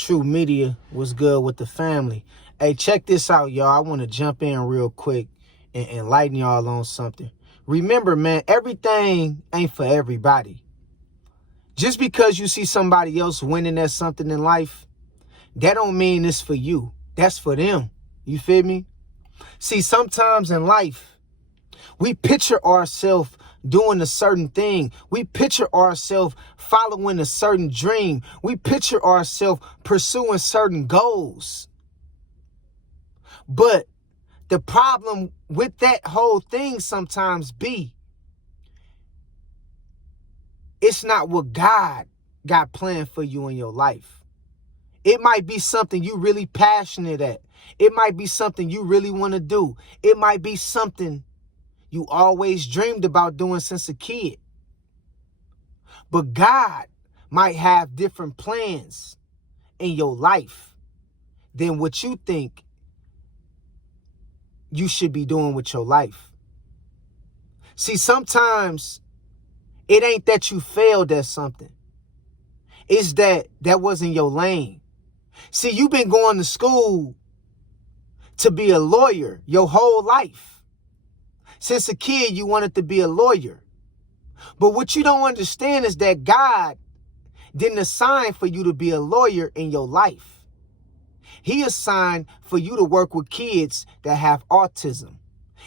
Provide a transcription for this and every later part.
True Media was good with the family. Hey, check this out, y'all. I want to jump in real quick and enlighten y'all on something. Remember, man, everything ain't for everybody. Just because you see somebody else winning at something in life, that don't mean it's for you. That's for them. You feel me? See, sometimes in life, we picture ourselves doing a certain thing. We picture ourselves following a certain dream. We picture ourselves pursuing certain goals. But the problem with that whole thing sometimes be, it's not what God got planned for you in your life. It might be something you really passionate at. It might be something you really want to do. It might be something you always dreamed about doing since a kid. But God might have different plans in your life than what you think you should be doing with your life. See, sometimes it ain't that you failed at something. It's that wasn't your lane. See, you've been going to school to be a lawyer your whole life. Since a kid, you wanted to be a lawyer. But what you don't understand is that God didn't assign for you to be a lawyer in your life. He assigned for you to work with kids that have autism.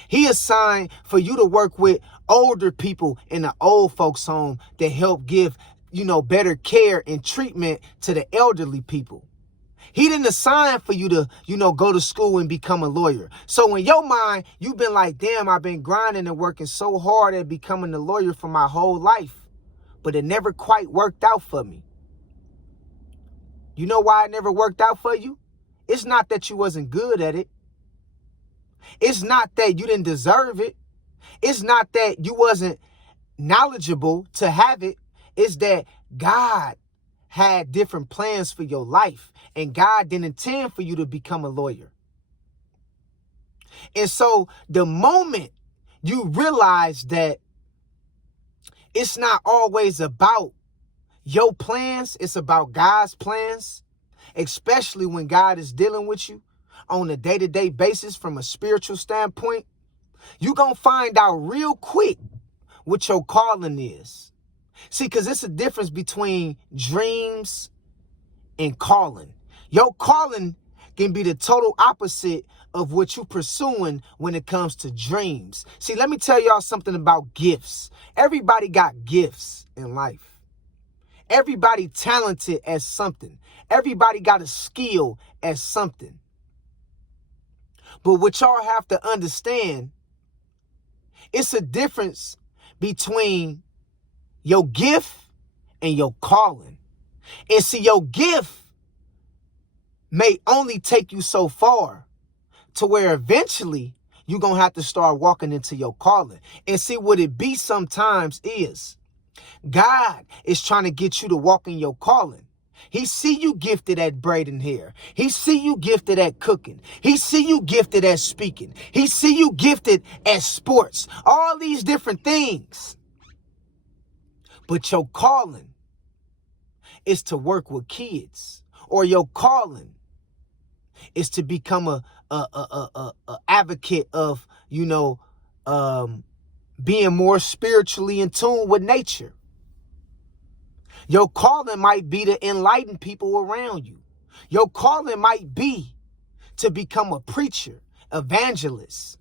He assigned for you to work with older people in the old folks home that help give, better care and treatment to the elderly people. He didn't assign for you to, go to school and become a lawyer. So in your mind, you've been like, damn, I've been grinding and working so hard at becoming a lawyer for my whole life, but it never quite worked out for me. You know why it never worked out for you? It's not that you wasn't good at it. It's not that you didn't deserve it. It's not that you wasn't knowledgeable to have it. It's that God had different plans for your life, and God didn't intend for you to become a lawyer. And so the moment you realize that it's not always about your plans, it's about God's plans, especially when God is dealing with you on a day-to-day basis from a spiritual standpoint, you're going to find out real quick what your calling is. See, because it's a difference between dreams and calling. Your calling can be the total opposite of what you're pursuing when it comes to dreams. See, let me tell y'all something about gifts. Everybody got gifts in life. Everybody talented at something. Everybody got a skill at something. But what y'all have to understand, it's a difference between your gift and your calling. And see, your gift may only take you so far to where eventually you're going to have to start walking into your calling. And see, what it be sometimes is God is trying to get you to walk in your calling. He see you gifted at braiding hair. He see you gifted at cooking. He see you gifted at speaking. He see you gifted at sports. All these different things. But your calling is to work with kids, or your calling is to become a advocate of, being more spiritually in tune with nature. Your calling might be to enlighten people around you. Your calling might be to become a preacher, evangelist,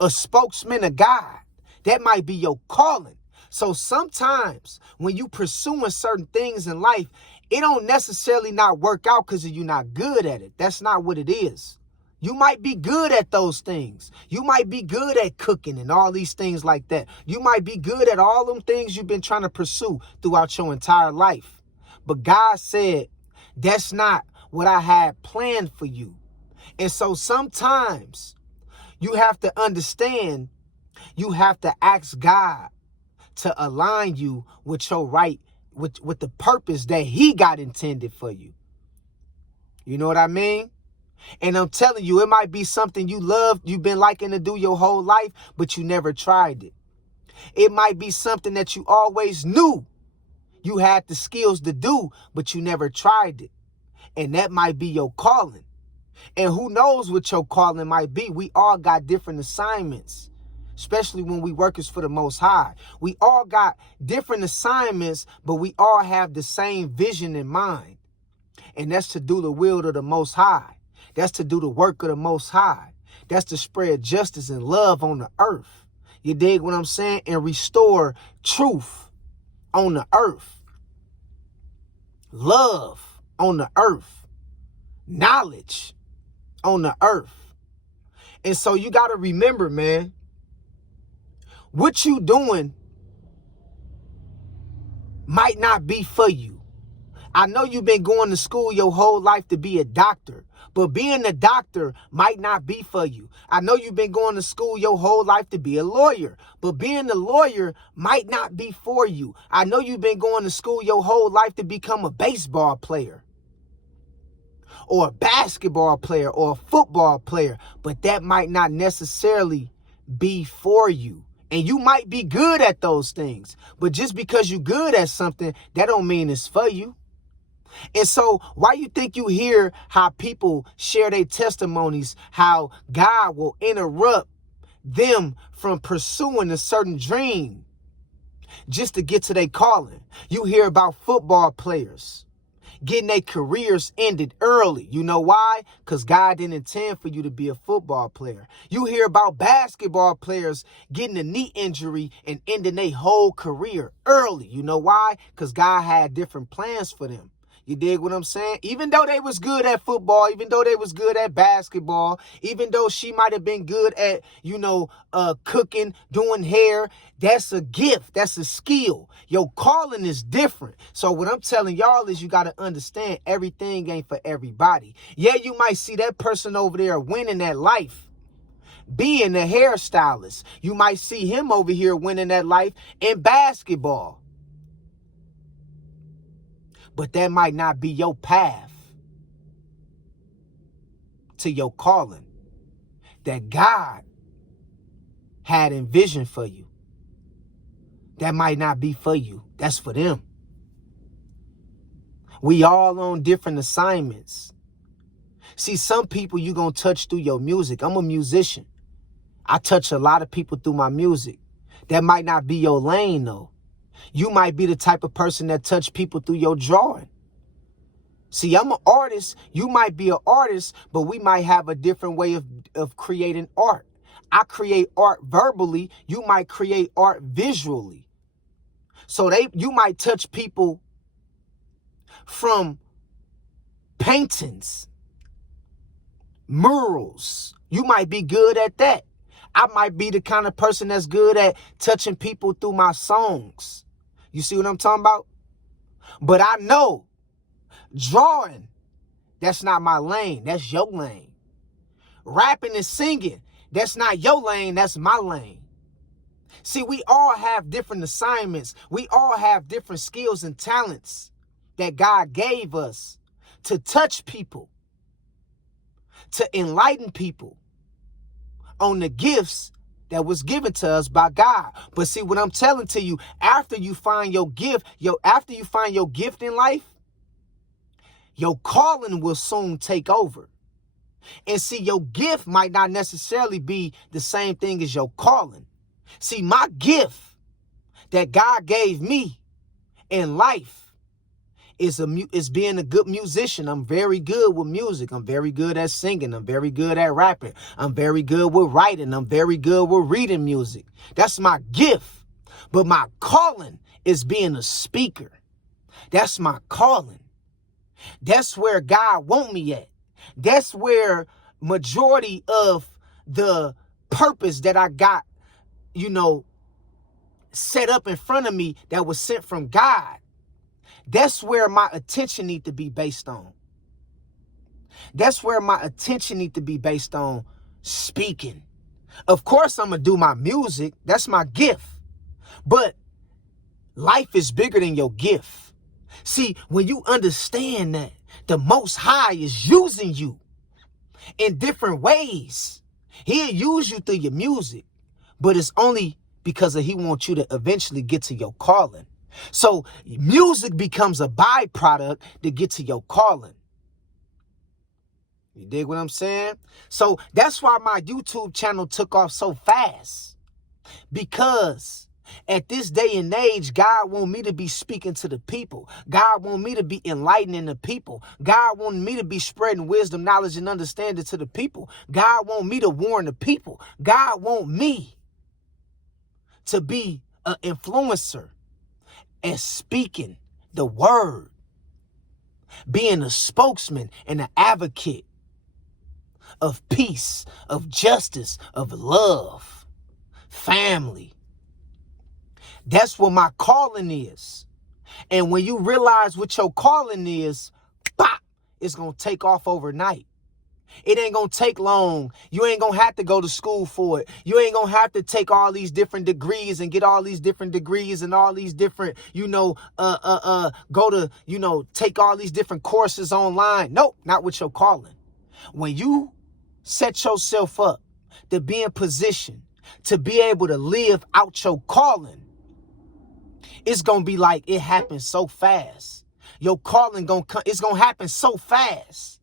a spokesman of God. That might be your calling. So sometimes when you pursuing certain things in life, it don't necessarily not work out because you're not good at it. That's not what it is. You might be good at those things. You might be good at cooking and all these things like that. You might be good at all them things you've been trying to pursue throughout your entire life. But God said, that's not what I had planned for you. And so sometimes you have to understand, you have to ask God to align you with your right, with the purpose that he got intended for you. You know what I mean? And I'm telling you, it might be something you love, you've been liking to do your whole life, but you never tried it. It might be something that you always knew you had the skills to do, but you never tried it. And that might be your calling. And who knows what your calling might be. We all got different assignments, especially when we workers for the Most High. We all got different assignments, but we all have the same vision in mind. And that's to do the will of the Most High. That's to do the work of the Most High. That's to spread justice and love on the earth. You dig what I'm saying? And restore truth on the earth. Love on the earth. Knowledge on the earth. And so you got to remember, man, what you doing might not be for you. I know you've been going to school your whole life to be a doctor, but being a doctor might not be for you. I know you've been going to school your whole life to be a lawyer, but being a lawyer might not be for you. I know you've been going to school your whole life to become a baseball player or a basketball player or a football player, but that might not necessarily be for you. And you might be good at those things, but just because you're good at something, that don't mean it's for you. And so why you think you hear how people share their testimonies, how God will interrupt them from pursuing a certain dream just to get to their calling? You hear about football players getting their careers ended early. You know why? Because God didn't intend for you to be a football player. You hear about basketball players getting a knee injury and ending their whole career early. You know why? Because God had different plans for them. You dig what I'm saying? Even though they was good at football, even though they was good at basketball, even though she might have been good at, cooking, doing hair, that's a gift. That's a skill. Your calling is different. So what I'm telling y'all is you got to understand everything ain't for everybody. Yeah, you might see that person over there winning that life, being a hairstylist. You might see him over here winning that life in basketball. But that might not be your path to your calling that God had envisioned for you. That might not be for you. That's for them. We all on different assignments. See, some people you gonna touch through your music. I'm a musician. I touch a lot of people through my music. That might not be your lane, though. You might be the type of person that touch people through your drawing. See, I'm an artist. You might be an artist, but we might have a different way of creating art. I create art verbally. You might create art visually. So you might touch people from paintings, murals. You might be good at that. I might be the kind of person that's good at touching people through my songs. You see what I'm talking about? But I know drawing, that's not my lane. That's your lane. Rapping and singing, that's not your lane. That's my lane. See, we all have different assignments. We all have different skills and talents that God gave us to touch people, to enlighten people on the gifts that was given to us by God. But see, what I'm telling to you, after you find your gift, after you find your gift in life, your calling will soon take over. And see, your gift might not necessarily be the same thing as your calling. See, my gift that God gave me in life is being a good musician. I'm very good with music. I'm very good at singing. I'm very good at rapping. I'm very good with writing. I'm very good with reading music. That's my gift. But my calling is being a speaker. That's my calling. That's where God want me at. That's where majority of the purpose that I got, set up in front of me that was sent from God. That's where my attention need to be based on. That's where my attention need to be based on speaking. Of course, I'm going to do my music. That's my gift. But life is bigger than your gift. See, when you understand that the Most High is using you in different ways, He'll use you through your music, but it's only because He wants you to eventually get to your calling. So music becomes a byproduct to get to your calling. You dig what I'm saying? So that's why my YouTube channel took off so fast. Because at this day and age, God want me to be speaking to the people. God want me to be enlightening the people. God want me to be spreading wisdom, knowledge, and understanding to the people. God want me to warn the people. God want me to be an influencer and speaking the word, being a spokesman and an advocate of peace, of justice, of love, family. That's what my calling is. And when you realize what your calling is, pop, it's going to take off overnight. It ain't going to take long. You ain't going to have to go to school for it. You ain't going to have to take all these different degrees and get all these different degrees and all these different, go to, take all these different courses online. Nope, not with your calling. When you set yourself up to be in position to be able to live out your calling, it's going to be like it happens so fast. Your calling it's going to happen so fast.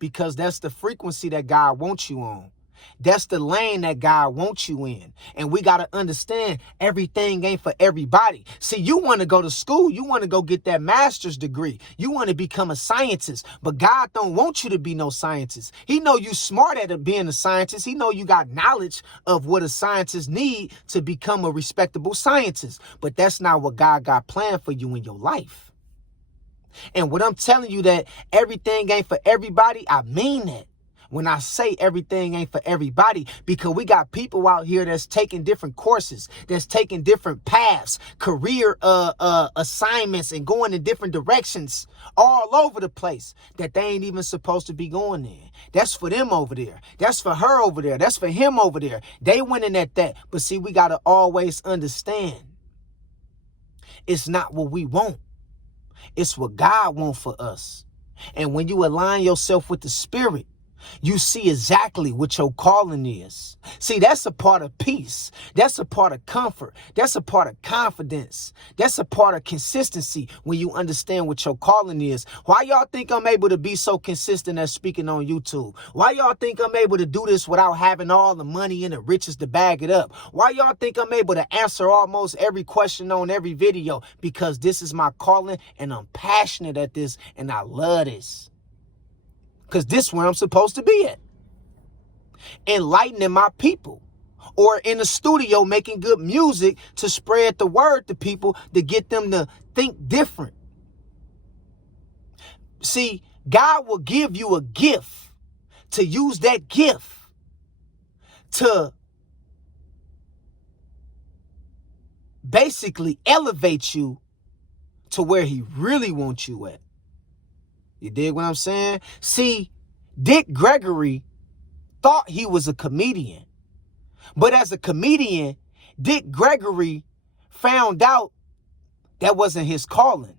Because that's the frequency that God wants you on. That's the lane that God wants you in. And we got to understand everything ain't for everybody. See, you want to go to school. You want to go get that master's degree. You want to become a scientist. But God don't want you to be no scientist. He know you smart at being a scientist. He know you got knowledge of what a scientist need to become a respectable scientist. But that's not what God got planned for you in your life. And what I'm telling you that everything ain't for everybody, I mean that. When I say everything ain't for everybody, because we got people out here that's taking different courses, that's taking different paths, career assignments, and going in different directions all over the place that they ain't even supposed to be going in. That's for them over there. That's for her over there. That's for him over there. They winning at that. But see, we got to always understand it's not what we want. It's what God wants for us. And when you align yourself with the Spirit, you see exactly what your calling is. See, that's a part of peace. That's a part of comfort. That's a part of confidence. That's a part of consistency when you understand what your calling is. Why y'all think I'm able to be so consistent as speaking on YouTube? Why y'all think I'm able to do this without having all the money and the riches to bag it up? Why y'all think I'm able to answer almost every question on every video? Because this is my calling and I'm passionate at this and I love this. Because this is where I'm supposed to be at. Enlightening my people. Or in the studio making good music to spread the word to people to get them to think different. See, God will give you a gift to use that gift to basically elevate you to where he really wants you at. You dig what I'm saying? See, Dick Gregory thought he was a comedian. But as a comedian, Dick Gregory found out that wasn't his calling.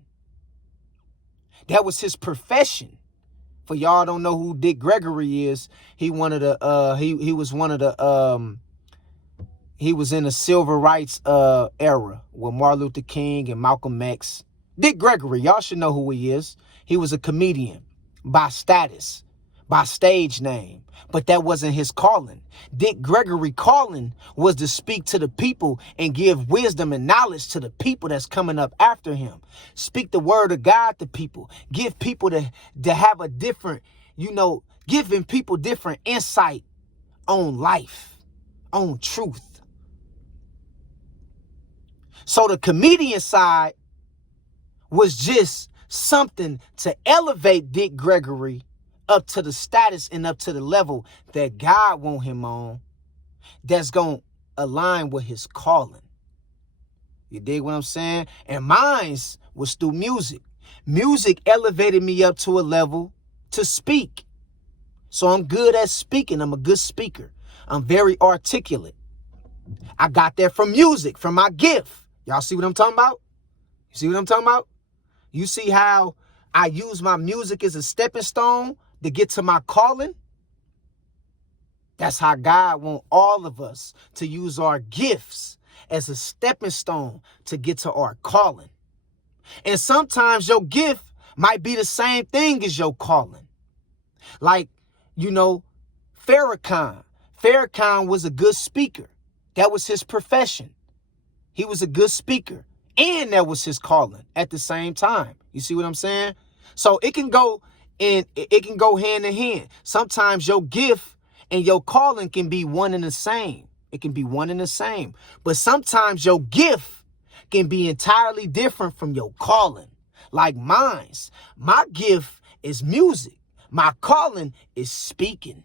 That was his profession. For y'all don't know who Dick Gregory is, he was in the civil rights era with Martin Luther King and Malcolm X. Dick Gregory, y'all should know who he is. He was a comedian by status, by stage name, but that wasn't his calling. Dick Gregory calling was to speak to the people and give wisdom and knowledge to the people that's coming up after him. Speak the word of God to people. Give people to have a different, giving people different insight on life, on truth. So the comedian side was just something to elevate Dick Gregory up to the status and up to the level that God want him on, that's going to align with his calling. You dig what I'm saying? And mine was through music. Music elevated me up to a level to speak. So I'm good at speaking. I'm a good speaker. I'm very articulate. I got that from music, from my gift. Y'all see what I'm talking about? You see what I'm talking about? You see how I use my music as a stepping stone to get to my calling? That's how God wants all of us to use our gifts as a stepping stone to get to our calling. And sometimes your gift might be the same thing as your calling. Like, you know, Farrakhan. Farrakhan was a good speaker. That was his profession. He was a good speaker. And that was his calling at the same time. You see what I'm saying? So it can go hand in hand. Sometimes your gift and your calling can be one and the same. It can be one and the same. But sometimes your gift can be entirely different from your calling. Like mine's. My gift is music. My calling is speaking,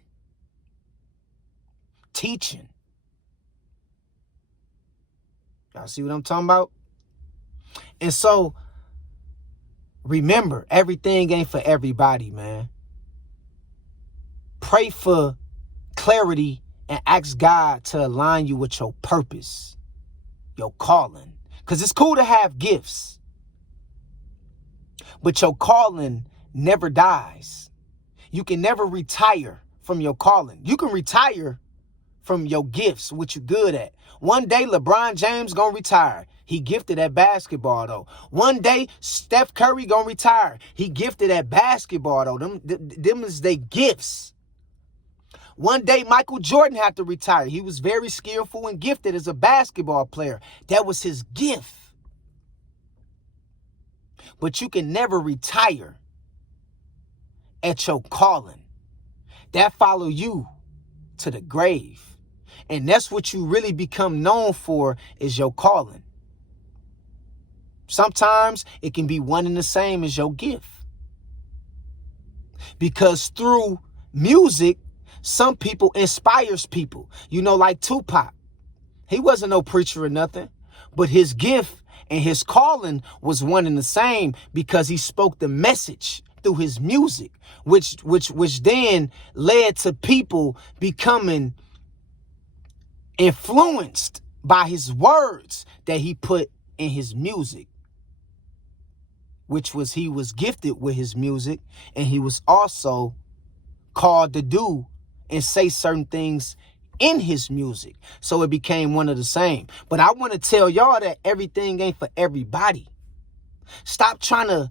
teaching. Y'all see what I'm talking about? And so, remember, everything ain't for everybody, man. Pray for clarity and ask God to align you with your purpose, your calling. Because it's cool to have gifts, but your calling never dies. You can never retire from your calling. You can retire from your gifts, what you're good at. One day, LeBron James gonna retire. He gifted at basketball, though. One day, Steph Curry gonna retire. He gifted at basketball, though. Them is they gifts. One day, Michael Jordan had to retire. He was very skillful and gifted as a basketball player. That was his gift. But you can never retire at your calling. That follow you to the grave. And that's what you really become known for, is your calling. Sometimes it can be one and the same as your gift. Because through music, some people inspires people. You know, like Tupac. He wasn't no preacher or nothing, but his gift and his calling was one and the same, because he spoke the message through his music, which then led to people becoming influenced by his words that he put in his music, which was, he was gifted with his music, and he was also called to do and say certain things in his music. So it became one of the same. But I want to tell y'all that everything ain't for everybody. Stop trying to,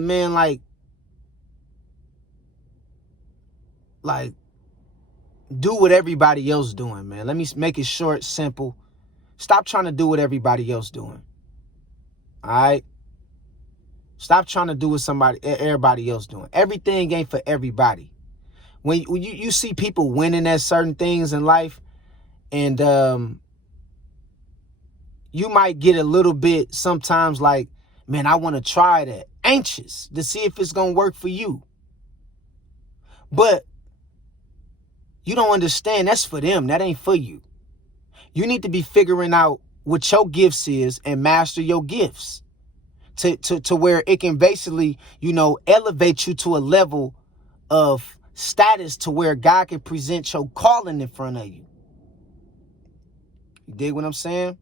man, like do what everybody else doing, man. Let me make it short, simple. Stop trying to do what everybody else doing. All right? Stop trying to do what everybody else doing. Everything ain't for everybody. When you see people winning at certain things in life, and you might get a little bit sometimes like, man, I want to try that. Anxious to see if it's going to work for you. But you don't understand, that's for them. That ain't for you. You need to be figuring out what your gifts is and master your gifts to where it can basically, elevate you to a level of status to where God can present your calling in front of you. You dig what I'm saying?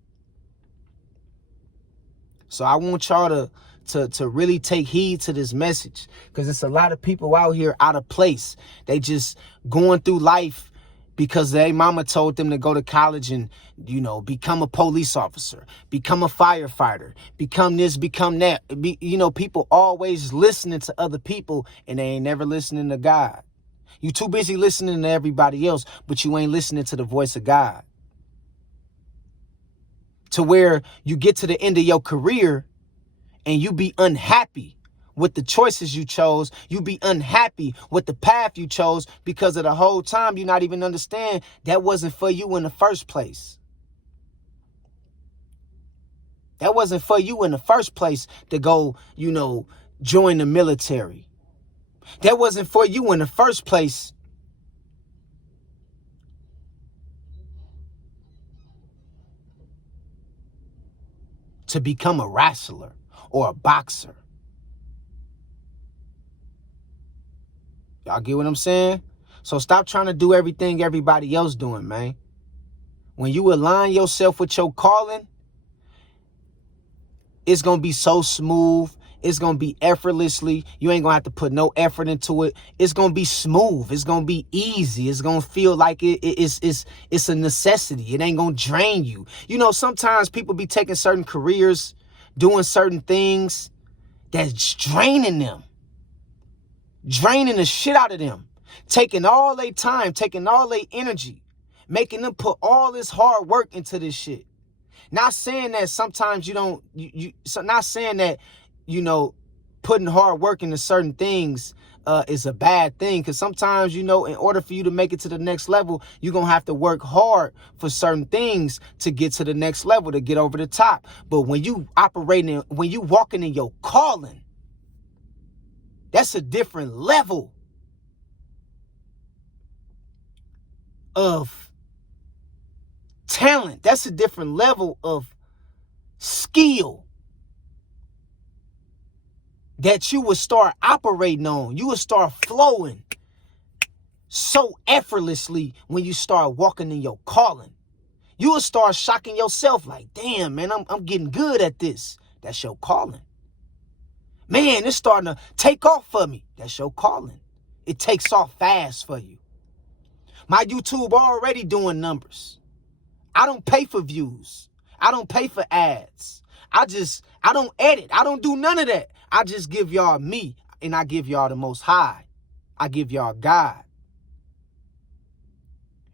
So I want y'all to really take heed to this message, because it's a lot of people out here out of place. They just going through life because their mama told them to go to college and, become a police officer, become a firefighter, become this, become that. People always listening to other people, and they ain't never listening to God. You too busy listening to everybody else, but you ain't listening to the voice of God. To where you get to the end of your career and you be unhappy with the choices you chose. You be unhappy with the path you chose, because of the whole time you not even understand that wasn't for you in the first place. That wasn't for you in the first place to go, join the military. That wasn't for you in the first place to become a wrestler or a boxer. Y'all get what I'm saying? So stop trying to do everything everybody else doing, man. When you align yourself with your calling, it's going to be so smooth. It's going to be effortlessly. You ain't going to have to put no effort into it. It's going to be smooth. It's going to be easy. It's going to feel like it's a necessity. It ain't going to drain you. Sometimes people be taking certain careers, doing certain things that's draining them, draining the shit out of them, taking all their time, taking all their energy, making them put all this hard work into this shit. Not saying that sometimes you don't, not saying that, putting hard work into certain things is a bad thing. Because sometimes, in order for you to make it to the next level, you're going to have to work hard for certain things to get to the next level, to get over the top. But when you when you walking in your calling, that's a different level of talent. That's a different level of skill that you will start operating on. You will start flowing so effortlessly when you start walking in your calling. You will start shocking yourself like, damn, man, I'm getting good at this. That's your calling. Man, it's starting to take off for me. That's your calling. It takes off fast for you. My YouTube already doing numbers. I don't pay for views. I don't pay for ads. I don't edit. I don't do none of that. I just give y'all me, and I give y'all the Most High. I give y'all God.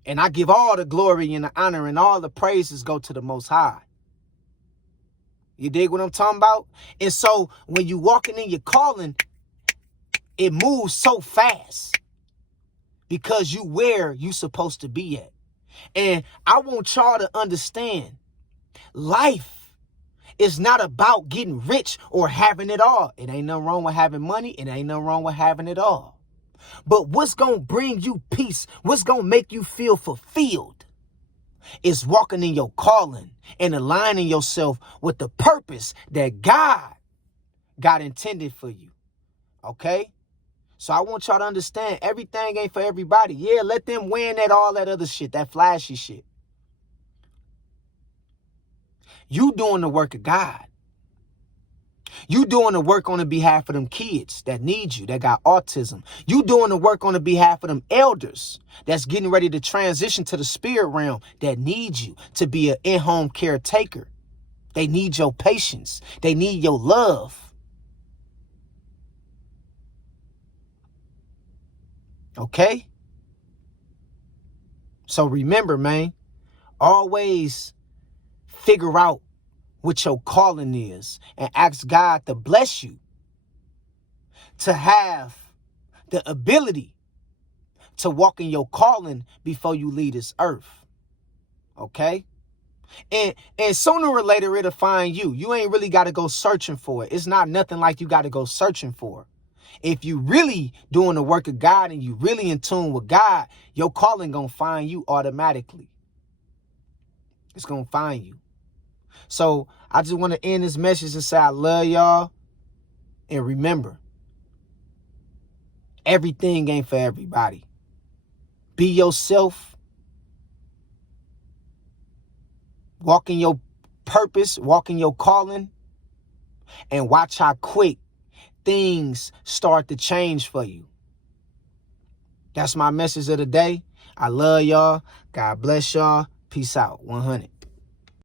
And I give all the glory and the honor and all the praises go to the Most High. You dig what I'm talking about? And so when you walking in your calling, it moves so fast because you where you supposed to be at. And I want y'all to understand, life is not about getting rich or having it all. It ain't nothing wrong with having money. It ain't nothing wrong with having it all. But what's going to bring you peace, what's going to make you feel fulfilled, is walking in your calling and aligning yourself with the purpose that God intended for you. Okay? So I want y'all to understand, everything ain't for everybody. Yeah, let them win at all that other shit, that flashy shit. You doing the work of God. You doing the work on the behalf of them kids that need you, that got autism. You doing the work on the behalf of them elders that's getting ready to transition to the spirit realm, that need you to be an in-home caretaker. They need your patience. They need your love. Okay? So remember, man, always figure out what your calling is and ask God to bless you to have the ability to walk in your calling before you leave this earth. Okay? And sooner or later it'll find you. You ain't really got to go searching for it. It's not nothing like you got to go searching for. If you really doing the work of God and you really in tune with God, your calling gonna find you automatically. It's gonna find you. So I just want to end this message and say I love y'all. And remember, everything ain't for everybody. Be yourself. Walk in your purpose, walk in your calling, and watch how quick things start to change for you. That's my message of the day. I love y'all. God bless y'all. Peace out. 100.